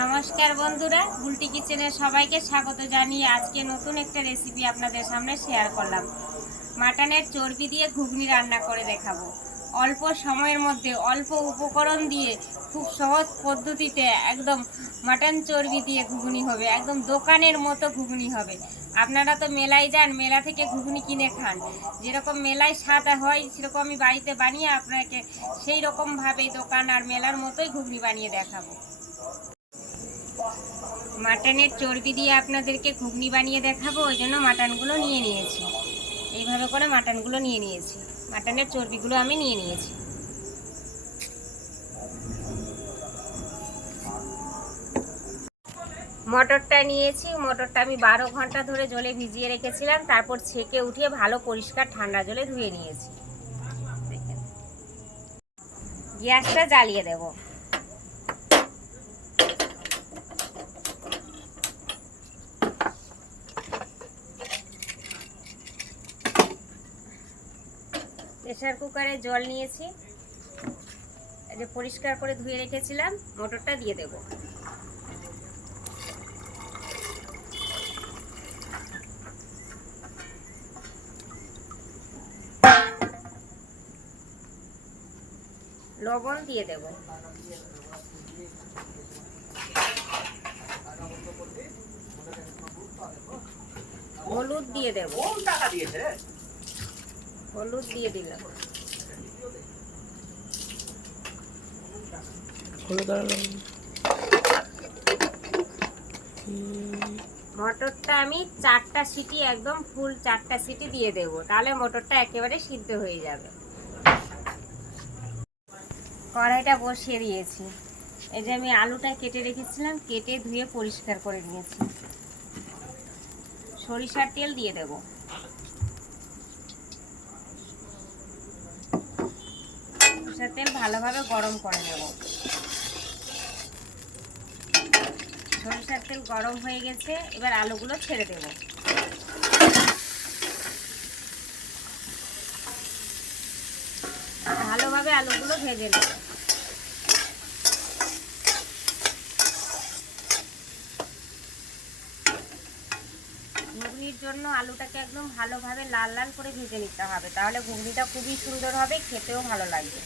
নমস্কার বন্ধুরা, বুলটি কিচেনে সবাইকে স্বাগত জানিয়ে আজকে নতুন একটা রেসিপি আপনাদের সামনে শেয়ার করলাম। মাটনের চর্বি দিয়ে ঘুগনি রান্না করে দেখাবো। অল্প সময়ের মধ্যে অল্প উপকরণ দিয়ে খুব সহজ পদ্ধতিতে একদম মাটন চর্বি দিয়ে ঘুগনি হবে, একদম দোকানের মতো ঘুগনি হবে। আপনারা তো মেলায় যান, মেলা থেকে ঘুগনি কিনে খান, যেরকম মেলায় স্বাদ হয় সেরকম আমি বাড়িতে বানিয়ে আপনাকে সেই রকমভাবেই দোকান আর মেলার মতোই ঘুগনি বানিয়ে দেখাবো। মাটনের চর্বি দিয়ে আপনাদেরকে ঘুগনি বানিয়ে দেখাবো, ওই জন্য মাটনগুলো নিয়ে নিয়েছি। এইভাবে করে মাটনগুলো নিয়ে নিয়েছি, মাটনের চর্বিগুলো আমি নিয়ে নিয়েছি। মটরটা নিয়েছি, মটরটা আমি 12 ঘন্টা ধরে জলে ভিজিয়ে রেখেছিলাম, তারপর ছেঁকে উঠিয়ে ভালো পরিষ্কার ঠান্ডা জলে ধুয়ে নিয়েছি। দেখেন, গ্যাসটা জ্বালিয়ে দেব। প্রেসার কুকারে জল নিয়েছি, এই যে পরিষ্কার করে ধুয়ে রেখেছিলাম, মটরটা দিয়ে দেব। লবণ দিয়ে দেব, হলুদ দিয়ে দেব, হলুদ দিয়ে দিলাম, মটরটা আমি 4টা সিটি, একদম ফুল 4টা সিটি দিয়ে দেব, তাহলে মটরটা একেবারে সিদ্ধ হয়ে যাবে। কড়াইটা বসিয়ে দিয়েছি। এই যে আমি আলুটা কেটে রেখেছিলাম, কেটে ধুয়ে পরিষ্কার করে নিয়েছি। সরিষার তেল দিয়ে দেব। সরিষার তেল ভালোভাবে গরম করে নেব। সরিষার তেল গরম হয়ে গেছে, এবার আলুগুলো ছেড়ে দেব। ভালোভাবে আলুগুলো ভেজে নেব। ঘুগনির জন্য আলুটাকে একদম ভালোভাবে লাল লাল করে ভেজে নিতে হবে, তাহলে ঘুগনিটা খুবই সুন্দর হবে, খেতেও ভালো লাগবে।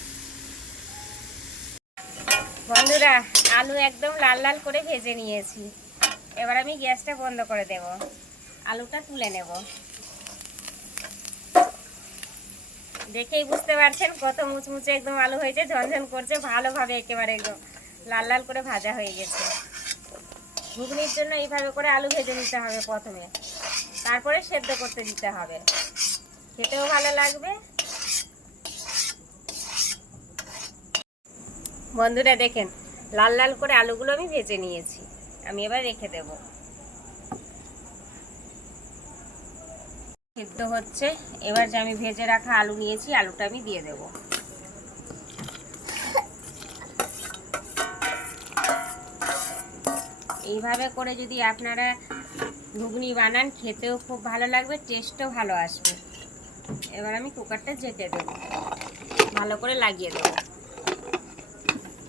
বন্ধুরা, আলু একদম লাল লাল করে ভেজে নিয়েছি। এবার আমি গ্যাসটা বন্ধ করে দেব, আলুটা তুলে নেব। দেখেই বুঝতে পারছেন কত মুচমুচে একদম আলু হয়েছে, ঝনঝন করছে, ভালোভাবে একেবারে একদম লাল লাল করে ভাজা হয়ে গেছে। ঘুগনির জন্য এইভাবে করে আলু ভেজে নিতে হবে প্রথমে, তারপরে সেদ্ধ করতে দিতে হবে, খেতেও ভালো লাগবে। বন্ধুরা দেখেন, লাল লাল করে আলুগুলো আমি ভেজে নিয়েছি, আমি এবার রেখে দেব। সিদ্ধ হচ্ছে, এবার যে আমি ভেজে রাখা আলু নিয়েছি, আলুটা আমি দিয়ে দেব। এইভাবে করে যদি আপনারা ঘুগনি বানান, খেতেও খুব ভালো লাগবে, টেস্টও ভালো আসবে। এবার আমি কুকারটা ঢেকে দেব, ভালো করে লাগিয়ে দেব,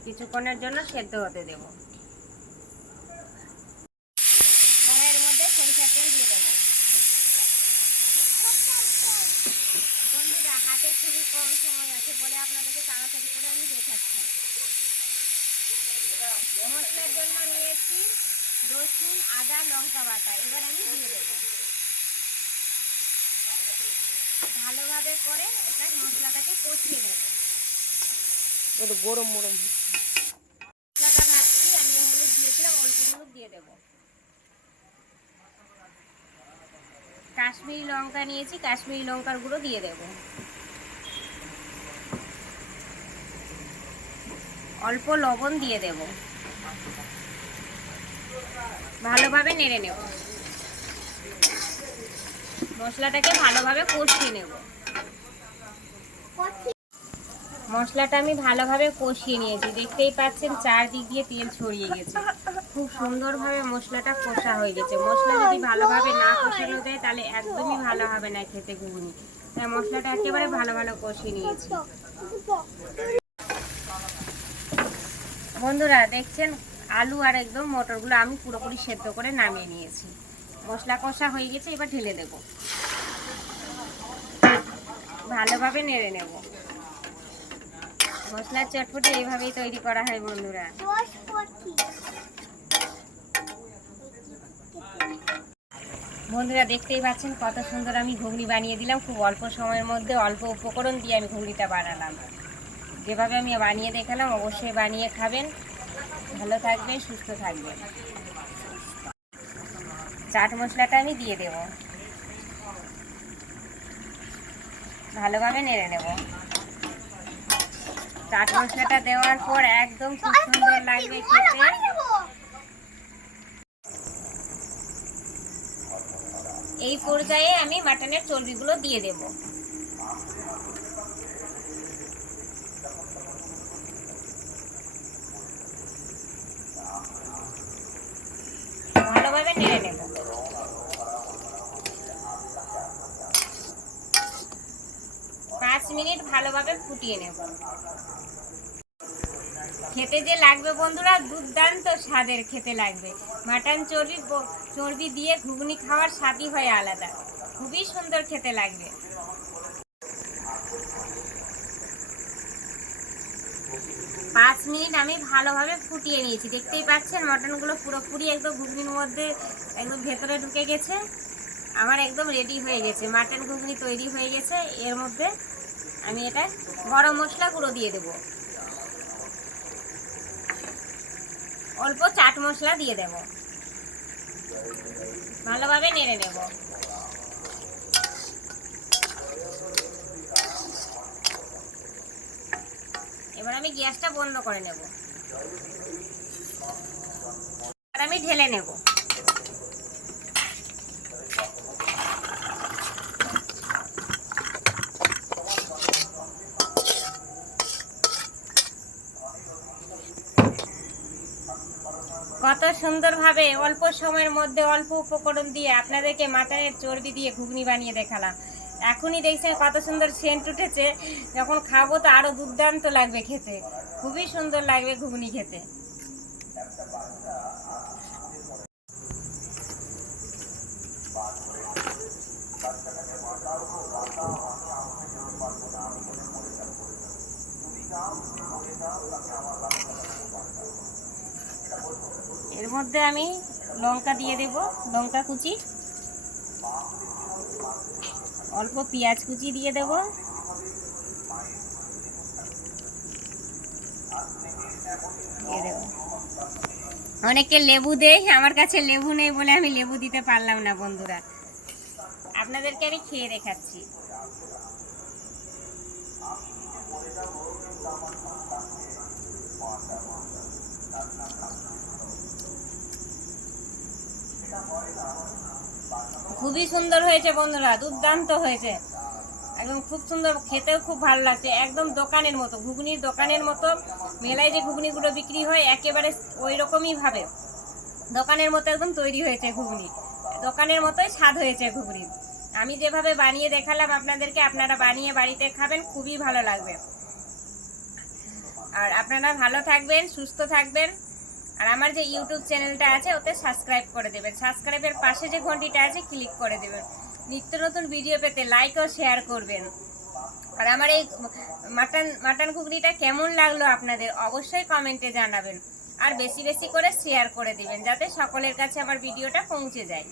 কিছুক্ষণের জন্য সেদ্ধ হতে দেব। কড়াইয়ের মধ্যে সরিষার তেল দিয়ে দেব। বন্ধুরা, হাতে খুবই কম সময় আছে বলে আপনাদেরকে তাড়াতাড়ি করে আমি দেখাচ্ছি। মশলার জন্য নিয়েছি রসুন, আদা, লঙ্কা বাটা, এবার আমি দিয়ে দেব। ভালোভাবে করে এটা মশলাটাকে কষিয়ে নেব। গরম গরম মশলাটা ভাজছি, আমি হলুদ দিয়েছিলাম, অল্প হলুদ দিয়ে দেব। কাশ্মীরি লঙ্কা নিয়েছি, কাশ্মীরি লঙ্কার গুঁড়ো দিয়ে দেব। অল্প লবণ দিয়ে দেব। ভালোভাবে নেড়ে নেব, মশলাটাকে ভালোভাবে কষিয়ে নেব। মশলাটা আমি ভালোভাবে কষিয়ে নিয়েছি, দেখতেই পাচ্ছেন চারদিক দিয়ে তেল ছড়িয়ে গেছে, খুব সুন্দরভাবে মশলাটা কষা হয়ে গেছে। মশলা যদি ভালোভাবে না কষানো যায় তাহলে একদমই ভালো হবে না খেতে ঘুগনি, তাই মশলাটা একেবারে ভালো কষিয়ে নিয়েছি। বন্ধুরা দেখছেন আলু আর একদম মটরগুলো আমি পুরোপুরি সেদ্ধ করে নামিয়ে নিয়েছি। মশলা কষা হয়ে গেছে, এবার ঢেলে দেব, ভালোভাবে নেড়ে নেব। মশলার চটপটি এইভাবেই তৈরি করা হয় বন্ধুরা। বন্ধুরা দেখতেই পাচ্ছেন কত সুন্দর আমি ঘুগনি বানিয়ে দিলাম। খুব অল্প সময়ের মধ্যে অল্প উপকরণ দিয়ে আমি ঘুগনিটা বানালাম। যেভাবে আমি বানিয়ে দেখালাম অবশ্যই বানিয়ে খাবেন। ভালো থাকবেন, সুস্থ থাকবেন। চাট মশলাটা আমি দিয়ে দেব, ভালোভাবে নেড়ে নেব। চাট মশলাটা দেওয়ার পর একদম খুব সুন্দর লাগবে খেতে। এই পর্যায়ে আমি মাটনের চর্বিগুলো দিয়ে দেব। ভালোভাবে নেড়ে নেব। পাঁচ মিনিট ভালোভাবে ফুটিয়ে নেব। খেতে যে লাগবে বন্ধুরা, দুর্দান্ত স্বাদের খেতে লাগবে। মাটন চর্বি দিয়ে ঘুগনি খাওয়ার স্বাদই হয় আলাদা, খুবই সুন্দর খেতে লাগবে। পাঁচ মিনিট আমি ভালোভাবে ফুটিয়ে নিয়েছি। দেখতেই পাচ্ছেন মটনগুলো পুরোপুরি একদম ঘুগনির মধ্যে একদম ভেতরে ঢুকে গেছে। আমার একদম রেডি হয়ে গেছে, মাটন ঘুগনি তৈরি হয়ে গেছে। এর মধ্যে আমি এটা গরম মশলা গুঁড়ো দিয়ে দেব, অল্প চাট মশলা দিয়ে দেব, ভালোভাবে নেড়ে নেব। এবার আমি গ্যাসটা বন্ধ করে নেব আর আমি ঢেলে নেব। কত সুন্দরভাবে অল্প সময়ের মধ্যে অল্প উপকরণ দিয়ে আপনাদেরকে মাটনের চর্বি দিয়ে ঘুগনি বানিয়ে দেখালাম। এখনই দেখছেন কত সুন্দর সেন্ট উঠেছে, যখন খাবো তো আরো দুর্দান্ত লাগবে খেতে, খুবই সুন্দর লাগবে ঘুগনি খেতে। এর মধ্যে আমি লঙ্কা দিয়ে দেব, লঙ্কা কুচি, অল্প পেঁয়াজ কুচি দিয়ে দেব, অনেকে লেবু দেয়, আমার কাছে লেবু নেই বলে আমি লেবু দিতে পারলাম না বন্ধুরা, আপনাদেরকে আমি খেয়ে দেখাচ্ছি। খুবই সুন্দর হয়েছে বন্ধুরা, দুর্দান্ত হয়েছে, একদম খুব সুন্দর, খেতেও খুব ভালো লাগছে। একদম দোকানের মতো, ঘুগনির দোকানের মতো, মেলায় যে ঘুগনিগুলো বিক্রি হয় একেবারে ওই রকমই ভাবে দোকানের মতো একদম তৈরি হয়েছে ঘুগনি, দোকানের মতোই স্বাদ হয়েছে ঘুগনি। আমি যেভাবে বানিয়ে দেখালাম আপনাদেরকে, আপনারা বানিয়ে বাড়িতে খাবেন, খুবই ভালো লাগবে। আর আপনারা ভালো থাকবেন, সুস্থ থাকবেন। আর আমার যে ইউটিউব চ্যানেলটা আছে ওতে সাবস্ক্রাইব করে দেবেন, সাবস্ক্রাইবের পাশে যে ঘন্টিটা আছে ক্লিক করে দেবেন। নিত্য নতুন ভিডিও পেতে লাইক ও শেয়ার করবেন। আর আমার এই মাটন ঘুগনিটা কেমন লাগলো আপনাদের অবশ্যই কমেন্টে জানাবেন। আর বেশি বেশি করে শেয়ার করে দিবেন, যাতে সকলের কাছে আমার ভিডিওটা পৌঁছে যায়।